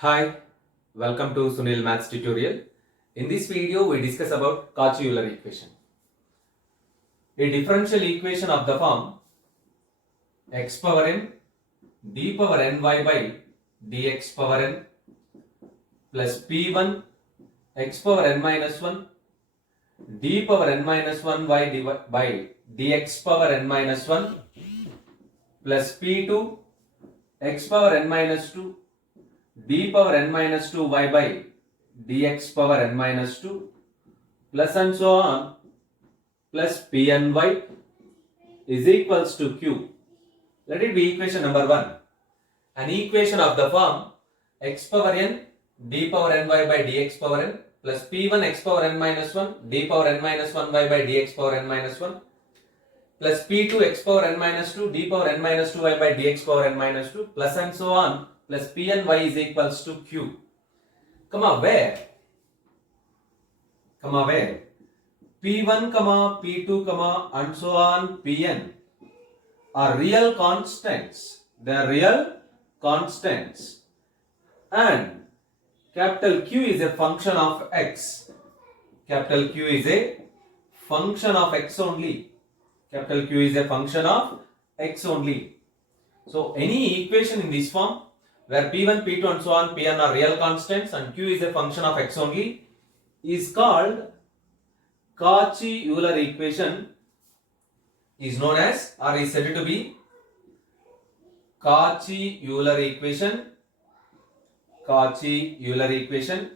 Hi, welcome to Sunil Maths tutorial. In this video, we discuss about Cauchy-Euler equation. A differential equation of the form x power n d power ny by dx power n plus p1 x power n minus 1 d power n minus 1 by dx power n minus 1 plus p2 x power n minus 2 d power n minus 2 y by dx power n minus 2 plus and so on plus p and y is equals to q. Let it be equation number 1. An equation of the form x power n d power ny by dx power n plus p1 x power n minus 1 d power n minus 1 y by dx power n minus 1 plus p2 x power n minus 2 d power n minus 2 y by dx power n minus 2 plus and so on plus p and y is equals to q. Where? P1, P2, and so on Pn are real constants. They are real constants. And capital Q is a function of x. Capital Q is a function of x only. Capital Q is a function of x only. So any equation in this form where P1, P2 and so on Pn are real constants and Q is a function of x only is called Cauchy-Euler equation, is known as or is said to be Cauchy-Euler equation. Cauchy-Euler equation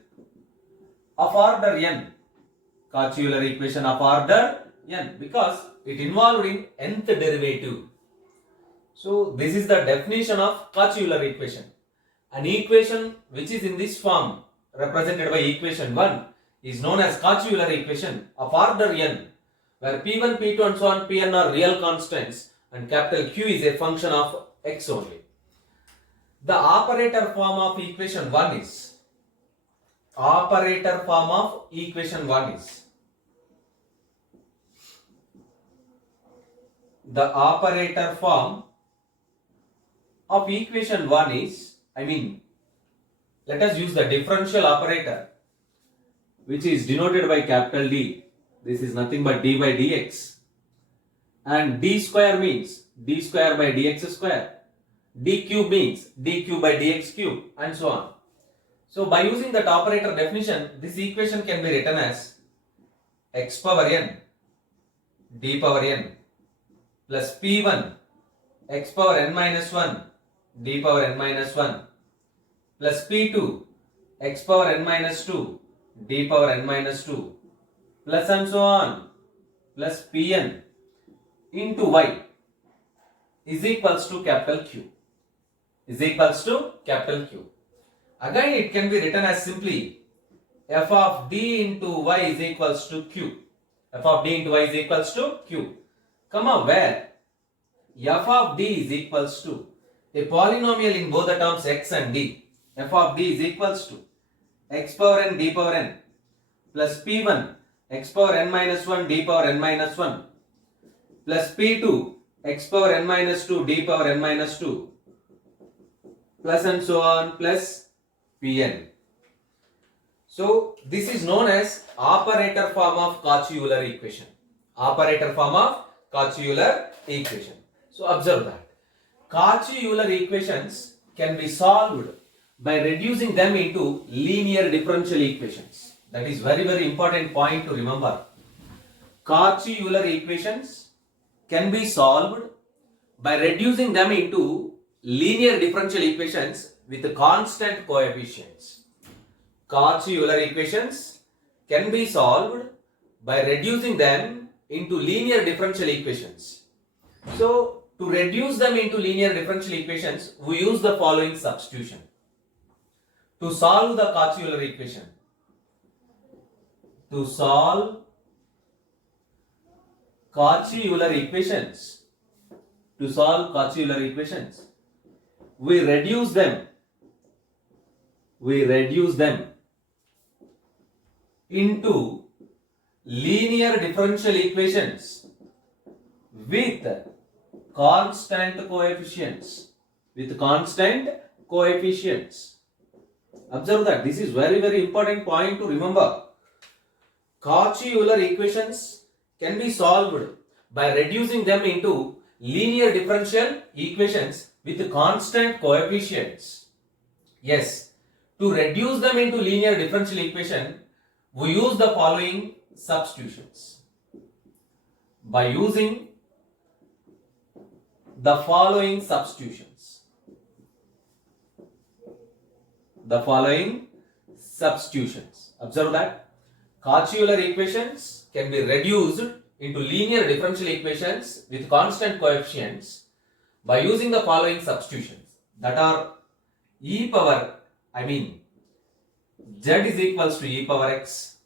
of order n. Cauchy-Euler equation of order n because it involved in nth derivative. So this is the definition of Cauchy-Euler equation. An equation which is in this form represented by equation 1 is known as Cauchy-Euler equation of order n, where P1, P2 and so on Pn are real constants and capital Q is a function of x only. The operator form of equation 1 is the operator form of equation 1 is, let us use the differential operator which is denoted by capital D. This is nothing but d by dx. And d square means d square by dx square. D cube means d cube by dx cube and so on. So by using that operator definition, this equation can be written as x power n d power n plus p1 x power n minus 1 d power n minus 1 plus p2 x power n minus 2 d power n minus 2 plus and so on plus pn into y is equals to capital Q. Again it can be written as simply f of d into y is equals to q. Where f of d is equals to a polynomial in both the terms x and d. F of d is equals to x power n d power n plus p1 x power n minus 1 d power n minus 1 plus p2 x power n minus 2 d power n minus 2 plus and so on plus pn. So this is known as operator form of Cauchy-Euler equation. So observe that Cauchy-Euler equations can be solved by reducing them into linear differential equations. That is very important point to remember. Cauchy-Euler equations can be solved by reducing them into linear differential equations with constant coefficients. Cauchy-Euler equations can be solved by reducing them into linear differential equations. So to reduce them into linear differential equations, we use the following substitution. To solve the Cauchy-Euler equation, we reduce them into linear differential equations with constant coefficients. Observe that this is very important point to remember. Cauchy-Euler equations can be solved by reducing them into linear differential equations with constant coefficients. Yes, to reduce them into linear differential equation, we use the following substitutions. By using the following substitutions. Observe that Cauchy-Euler equations can be reduced into linear differential equations with constant coefficients by using the following substitutions, that are z is equals to e power x,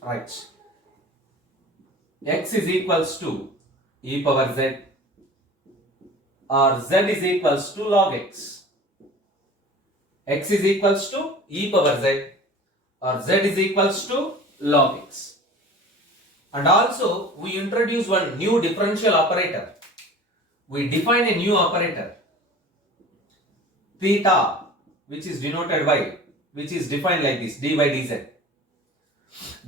right? X is equals to e power z, or z is equals to log x. X is equals to e power z, or z is equals to log x. And also we introduce one new differential operator. We define a new operator, theta, which is denoted by, which is defined like this, d by dz.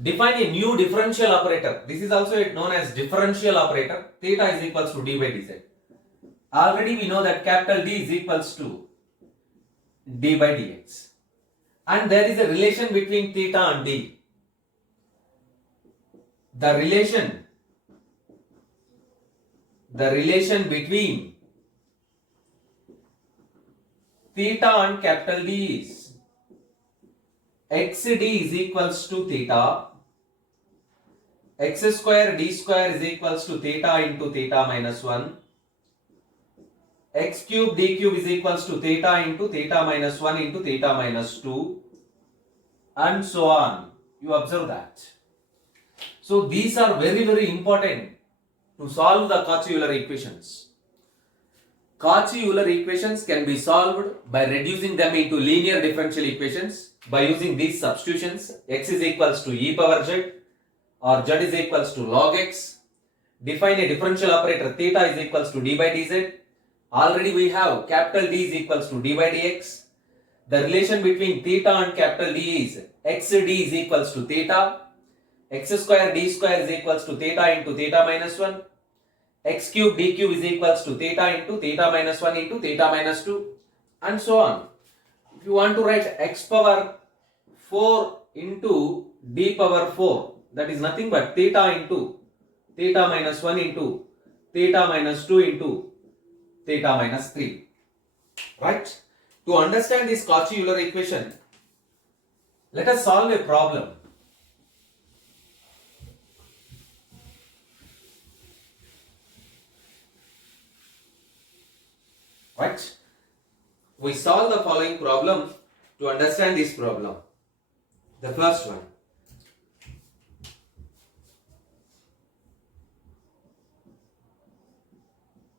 Define a new differential operator. This is also known as differential operator. Theta is equals to d by dz. Already we know that capital D is equals to d by dx. And there is a relation between theta and d. The relation between theta and capital D is xd is equals to theta, x square d square is equals to theta into theta minus 1, x cube d cube is equals to theta into theta minus 1 into theta minus 2, and so on. You observe that. So these are very important to solve the Cauchy-Euler equations. Cauchy-Euler equations can be solved by reducing them into linear differential equations by using these substitutions. X is equals to e power z, or z is equals to log x. Define a differential operator, theta is equals to d by dz. Already we have capital D is equals to d by dx. The relation between theta and capital D is xd is equals to theta, x square d square is equals to theta into theta minus 1, x cube d cube is equals to theta into theta minus 1 into theta minus 2, and so on. If you want to write x power 4 into d power 4, that is nothing but theta into theta minus 1 into theta minus 2 into theta minus 3. Right? To understand this Cauchy-Euler equation, let us solve a problem. Right? We solve the following problem to understand this problem. The first one.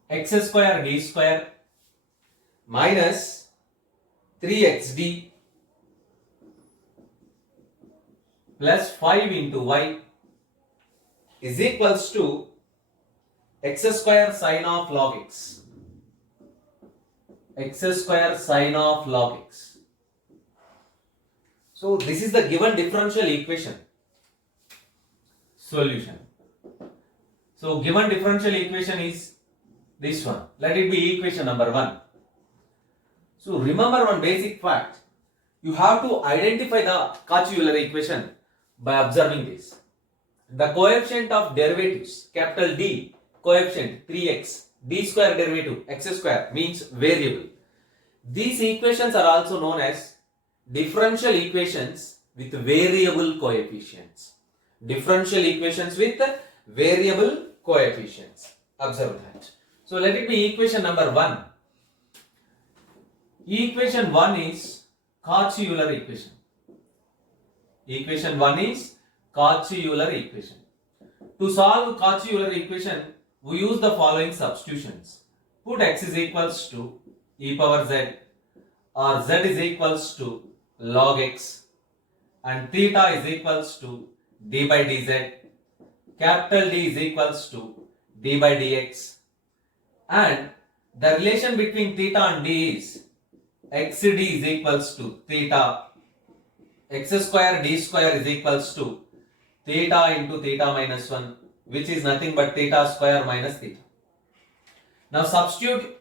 X square d square minus 3xd plus 5 into y is equals to x square sine of log x. X square sine of log x. So this is the given differential equation. Solution. So given differential equation is this one. Let it be equation number 1. So remember one basic fact. You have to identify the Cauchy-Euler equation by observing this. The coefficient of derivatives, capital D, coefficient 3x, d square derivative, x square means variable. These equations are also known as differential equations with variable coefficients. Differential equations with variable coefficients. Observe that. So let it be equation number 1. Equation 1 is Cauchy-Euler equation. Equation 1 is Cauchy-Euler equation. To solve Cauchy-Euler equation, we use the following substitutions. Put x is equals to e power z, or z is equals to log x, and theta is equals to d by dz, capital D is equals to d by dx, and the relation between theta and d is xd is equals to theta, x square d square is equals to theta into theta minus 1, which is nothing but theta square minus theta. Now substitute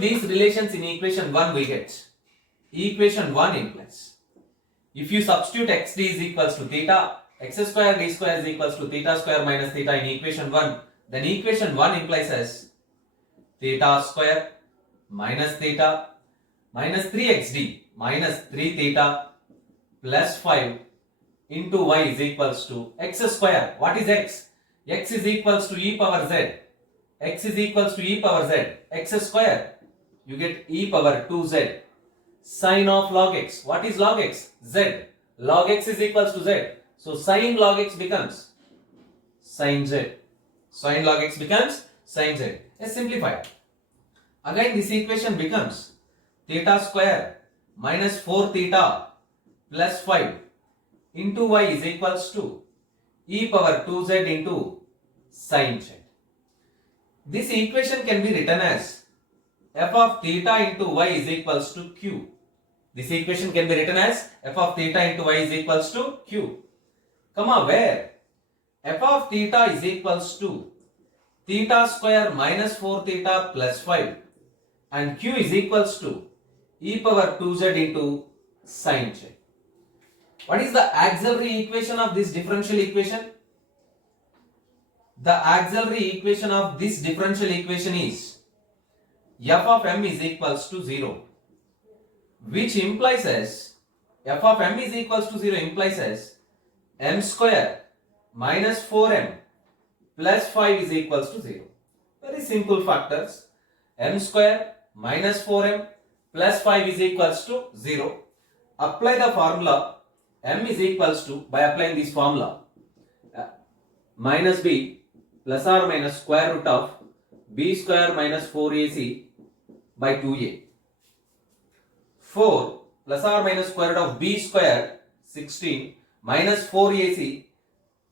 these relations in equation 1 we get. Equation 1 implies, if you substitute xd is equals to theta, x square d square is equals to theta square minus theta in equation 1, then equation 1 implies as theta square minus theta minus 3xd minus 3 theta plus 5 into y is equals to x square. What is x? X is equals to e power z. X is equals to e power z. X square, you get e power 2z. Sine of log x. What is log x? Z. Log x is equals to z. So sine log x becomes sine z. Sine log x becomes sine z. Let's simplify. Again this equation becomes theta square minus 4 theta plus 5 into y is equals to e power 2z into sine z. This equation can be written as f of theta into y is equals to q. This equation can be written as f of theta into y is equals to q, where f of theta is equals to theta square minus 4 theta plus 5 and q is equals to e power 2z into sine z. What is the auxiliary equation of this differential equation? The auxiliary equation of this differential equation is f of m is equals to 0, which implies as f of m is equals to 0 implies as m square minus 4m plus 5 is equals to 0. Very simple factors. M square minus 4m plus 5 is equals to 0. Apply the formula. M is equals to, by applying this formula, minus b plus or minus square root of b square minus 4ac by 2a. 4 plus or minus square root of b square 16 minus 4ac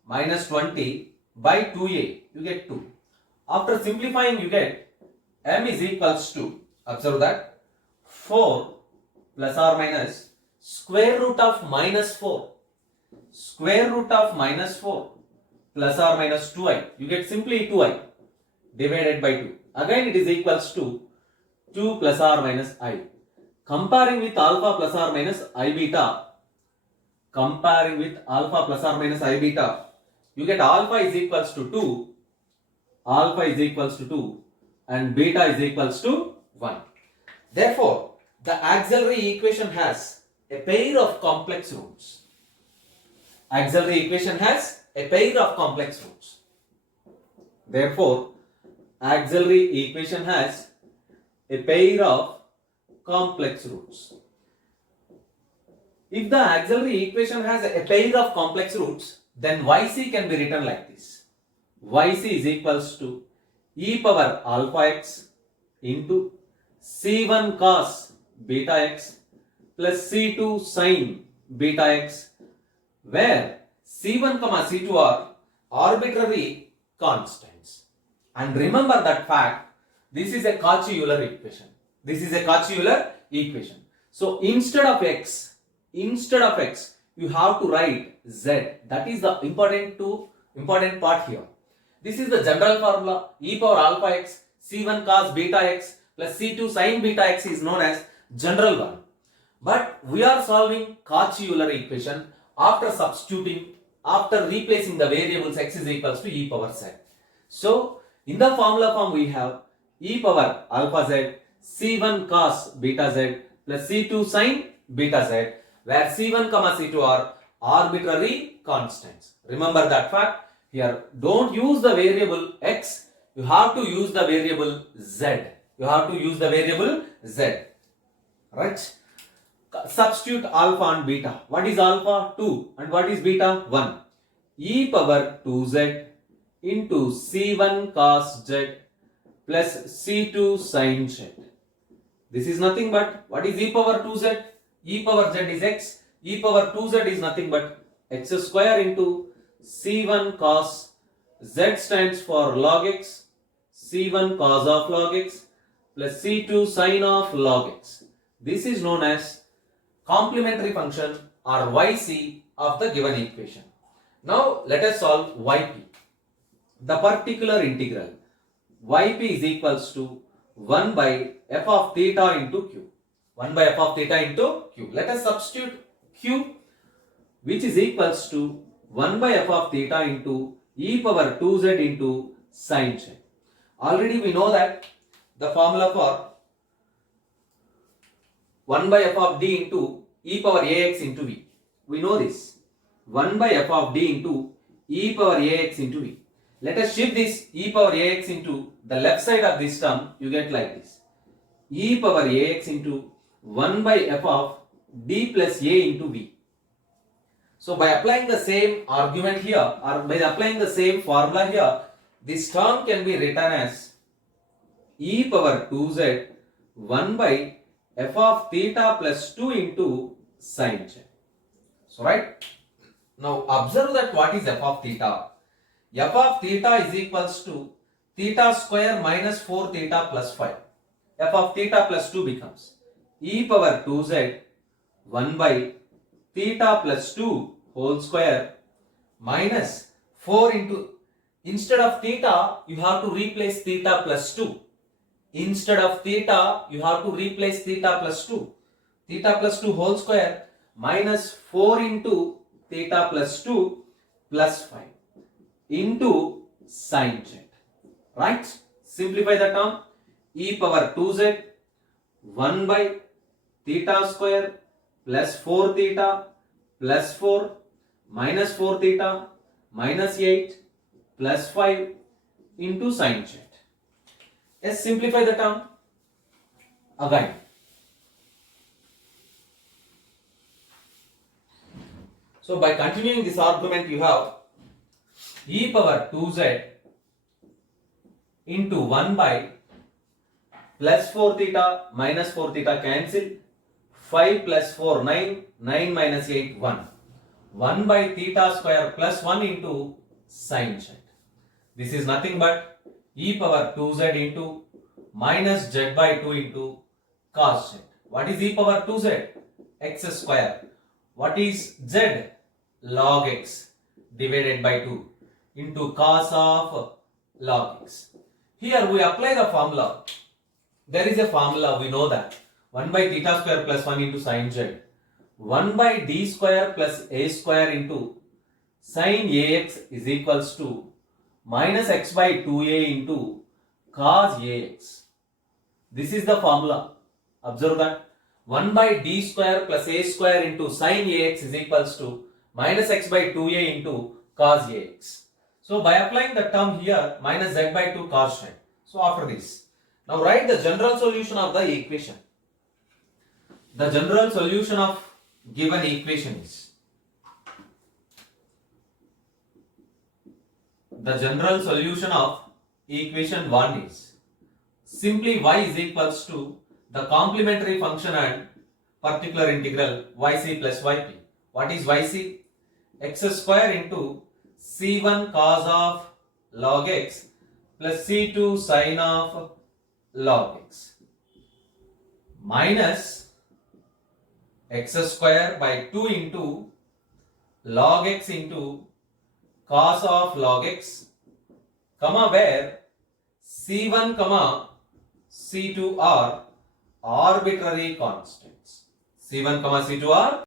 minus 20 by 2a. You get 2. After simplifying you get m is equals to, observe that, 4 plus or minus square root of minus 4. Square root of minus 4 plus or minus 2i. You get simply 2i divided by 2. Again it is equals to 2 plus or minus I. Comparing with alpha plus or minus I beta. Comparing with alpha plus or minus I beta. You get alpha is equals to 2. Alpha is equals to 2 and beta is equals to 1. Therefore, the auxiliary equation has a pair of complex roots. Auxiliary equation has a pair of complex roots. Therefore, auxiliary equation has a pair of complex roots. If the auxiliary equation has a pair of complex roots, then yc can be written like this. Yc is equals to e power alpha x into c1 cos beta x plus c2 sin beta x, where c1 c2 are arbitrary constants. And remember that fact, this is a Cauchy-Euler equation. This is a Cauchy-Euler equation. So instead of x, you have to write z. That is the important part here. This is the general formula. E power alpha x c1 cos beta x plus c2 sin beta x is known as general one. But we are solving Cauchy-Euler equation after replacing the variables x is equals to e power z. So in the formula form we have e power alpha z c1 cos beta z plus c2 sin beta z, where c1 c2 are arbitrary constants. Remember that fact. Here don't use the variable x, you have to use the variable z. Right? Substitute alpha and beta. What is alpha? 2. And what is beta? 1. E power 2z into c1 cos z plus c2 sin z. This is nothing but, what is e power 2z? E power z is x. E power 2z is nothing but x square into c1 cos z stands for log x, c1 cos of log x plus c2 sine of log x. This is known as complementary function or yc of the given equation. Now let us solve yp. The particular integral yp is equals to 1 by f of theta into q. 1 by f of theta into q. Let us substitute q, which is equals to 1 by f of theta into e power 2z into sine z. Already we know that the formula for 1 by f of d into e power ax into v. We know this. 1 by f of d into e power ax into v. Let us shift this e power ax into the left side of this term. You get like this. E power ax into 1 by f of d plus a into v. So by applying the same argument here, or by applying the same formula here, this term can be written as e power 2z 1 by f of theta plus 2 into sine z. So right. Now observe that what is f of theta. F of theta is equals to theta square minus 4 theta plus 5. F of theta plus 2 becomes e power 2z 1 by theta plus 2 whole square minus 4 into, instead of theta you have to replace theta plus 2. Instead of theta you have to replace theta plus 2. Theta plus 2 whole square minus 4 into theta plus 2 plus 5 into sine z. Right? Simplify the term. E power 2z 1 by theta square plus 4 theta plus 4 minus 4 theta minus 8 plus 5 into sine z. Let's simplify the term again. So by continuing this argument, you have e power 2z into 1 by plus 4 theta minus 4 theta cancel, 5 plus 4 9, 9 minus 8 1. 1 by theta square plus 1 into sine z. This is nothing but e power 2z into minus z by 2 into cos z. What is e power 2z? X square. What is z? Log x divided by 2 into cos of log x. Here we apply the formula. There is a formula, we know that 1 by theta square plus 1 into sine z. 1 by d square plus a square into sine ax is equals to minus x by 2a into cos ax. This is the formula. Observe that 1 by d square plus a square into sine ax is equals to minus x by 2a into cos ax. So by applying the term here, minus z by 2 cos z. So after this, now write the general solution of the equation. The general solution of given equation is, the general solution of equation 1 is simply y is equals to the complementary function and particular integral yc plus yp. What is yc? X square into c1 cos of log x plus c2 sine of log x minus x square by 2 into log x into cos of log x, comma, where c1 comma c2 are arbitrary constants. c1 comma c2 are